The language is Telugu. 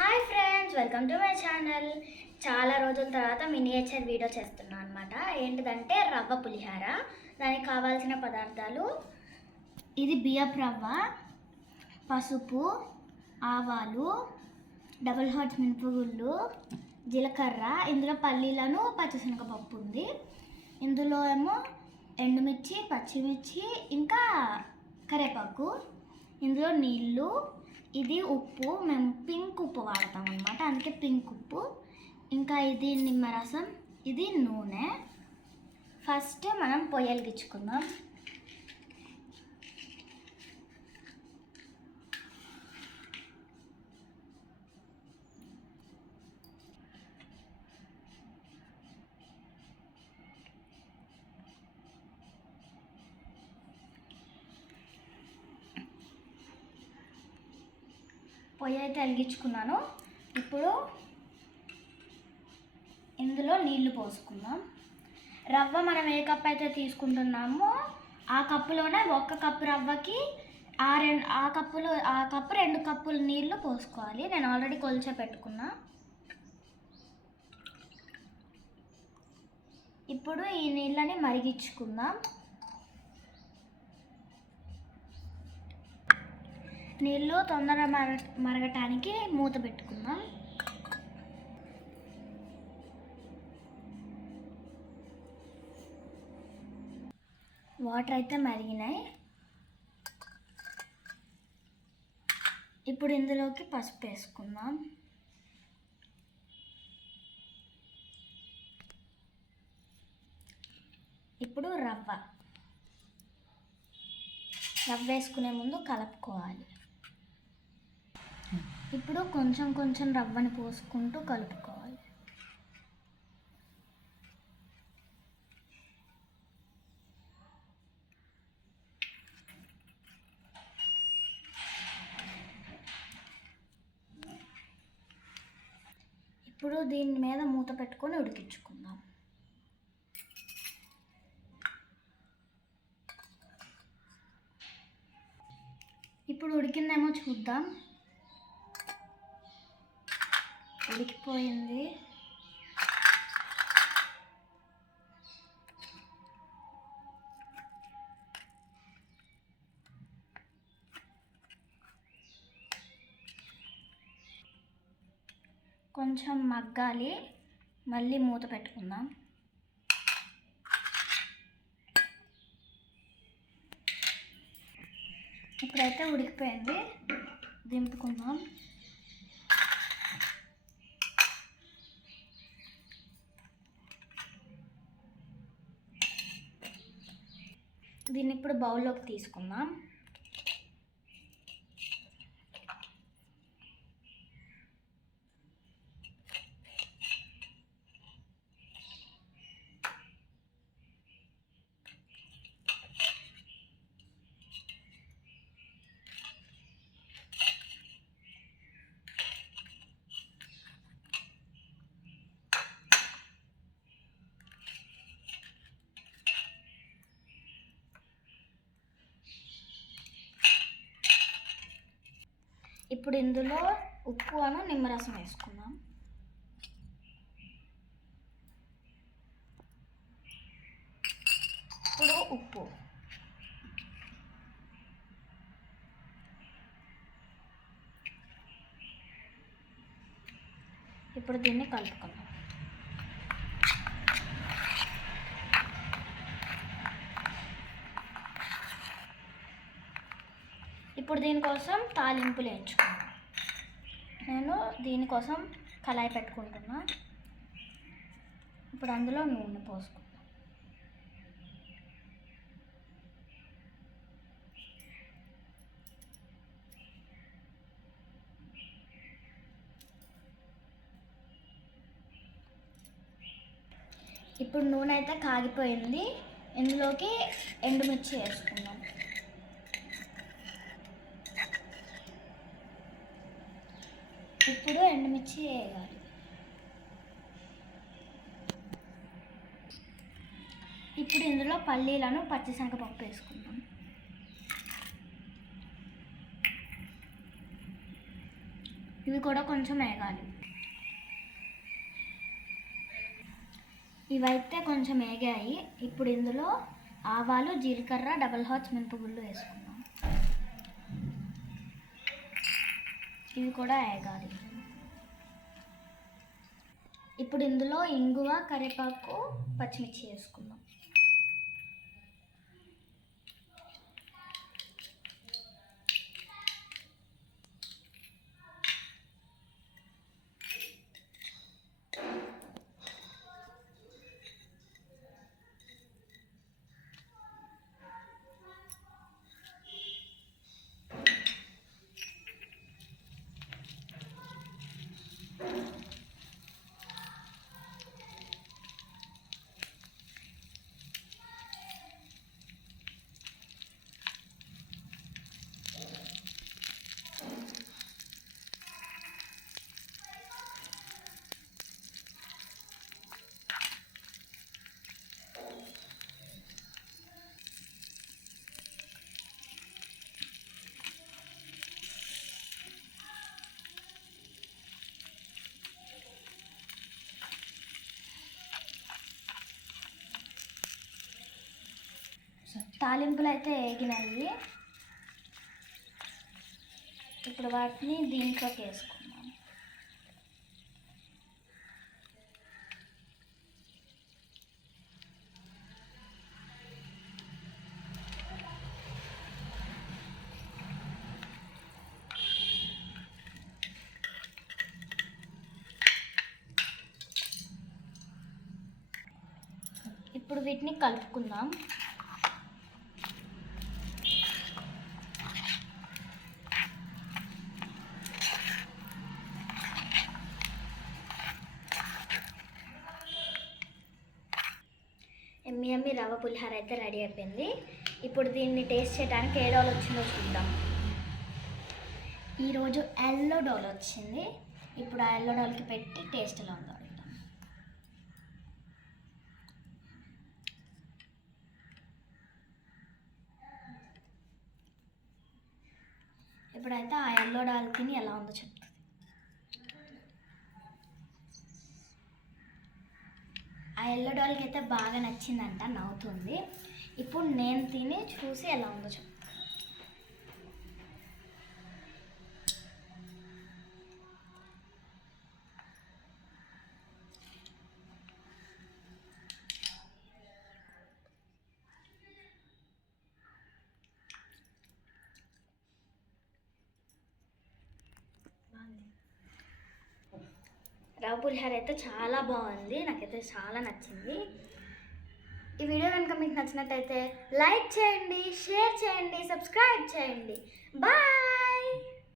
Hi friends, welcome to my channel. చాలా రోజుల తర్వాత మినియేచర్ వీడియో చేస్తున్నాను అనమాట. ఏంటిదంటే రవ్వ పులిహార. దానికి కావాల్సిన పదార్థాలు: ఇది బియ్యపు రవ్వ, పసుపు, ఆవాలు, డబుల్ హార్ట్స్ మినపగుళ్ళు, జీలకర్ర, ఇందులో పల్లీలను పచ్చిశనగపప్పు ఉంది. ఇందులో ఏమో ఎండుమిర్చి, పచ్చిమిర్చి, ఇంకా కరివేపాకు. ఇందులో నీళ్ళు, ఇది ఉప్పు. మేము పింక్ ఉప్పు వాడతాం అన్నమాట, అందుకే పింక్ ఉప్పు. ఇంకా ఇది నిమ్మరసం, ఇది నూనె. ఫస్ట్ మనం పొయ్యి వెలిగించుకుందాం. పొయ్యి అయితే వెలిగించుకున్నాను. ఇప్పుడు ఇందులో నీళ్లు పోసుకుందాం. రవ్వ మనం ఏ కప్ అయితే తీసుకుంటున్నామో ఆ కప్పులోనే 1 కప్పు రవ్వకి ఆ కప్పు 2 కప్పులు నీళ్లు పోసుకోవాలి. నేను ఆల్రెడీ కొలిచే పెట్టుకున్నా. ఇప్పుడు ఈ నీళ్ళని మరిగించుకుందాం. నీళ్ళు తొందరగా మరగటానికి మూత పెట్టుకుందాం. వాటర్ అయితే మరిగినాయి. ఇప్పుడు ఇందులోకి పసుపు వేసుకుందాం. ఇప్పుడు రవ్వ వేసుకునే ముందు కలుపుకోవాలి. ఇప్పుడు కొంచెం కొంచెం రవ్వని పోసుకుంటూ కలుపుకోవాలి. ఇప్పుడు దీని మీద మూత పెట్టుకొని ఉడికించుకుందాం. ఇప్పుడు ఉడికిందేమో చూద్దాం. ఉడికిపోయింది. కొంచెం మగ్గాలి, మళ్ళీ మూత పెట్టుకుందాం. ఇప్పుడైతే ఉడికిపోయింది, దింపుకుందాం. దీన్ని ఇప్పుడు బౌల్లోకి తీసుకుందాం. ఇప్పుడు ఇందులో ఉప్పు నిమ్మరసం వేసుకుందాం. ఇప్పుడు ఉప్పు, ఇప్పుడు దీన్ని కలుపుకుందాం. ఇప్పుడు దీనికోసం తాలింపులు వేయించుకున్నాను. నేను దీనికోసం కళాయి పెట్టుకుంటున్నా. ఇప్పుడు అందులో నూనె పోసుకుందాం. ఇప్పుడు నూనె అయితే కాగిపోయింది. ఇందులోకి ఎండుమిర్చి వేసుకుందాం. ఇప్పుడు ఎండుమిర్చి వేయాలి. ఇప్పుడు ఇందులో పల్లీలను పచ్చిశనగపప్పు వేసుకుందాం. ఇవి కూడా కొంచెం వేగాలి. ఇవైతే కొంచెం వేగాయి. ఇప్పుడు ఇందులో ఆవాలు, జీలకర్ర, డబల్ హార్స్ మినపగుళ్ళు వేసుకుందాం. ఇవి కూడా వేగాలి. ఇప్పుడు ఇందులో ఇంగువ, కరివేపాకు, పచ్చిమిర్చి వేసుకుందాం. తాలింపులు అయితే వేగినాయి. ఇప్పుడు వాటిని దీంట్లోకి వేసుకుందాం. ఇప్పుడు వీటిని కలుపుకుందాం. ఎమ్మి రవ్వ పులిహార అయితే రెడీ అయిపోయింది. ఇప్పుడు దీన్ని టేస్ట్ చేయడానికి ఏ డోల్ వచ్చిందో చూద్దాం. ఈరోజు ఎల్లో డోల్ వచ్చింది. ఇప్పుడు ఆ ఎల్లో డోల్కి పెట్టి టేస్ట్ ఎలా ఉందో అడుగుతాం. ఇప్పుడైతే ఆ ఎల్లో డోల్ తిని ఎలా ఉందో చెప్తుంది. ఆ ఎల్లో డాల్కి అయితే బాగా నచ్చిందంట, నవ్వుతుంది. ఇప్పుడు నేను తిని చూసి ఎలా ఉందో చెప్తాను. రవ్వ పులిహార అయితే చాలా బాగుంది, నాకైతే చాలా నచ్చింది. ఈ వీడియో కనుక మీకు నచ్చినట్టయితే లైక్ చేయండి, షేర్ చేయండి, సబ్స్క్రైబ్ చేయండి. బాయ్.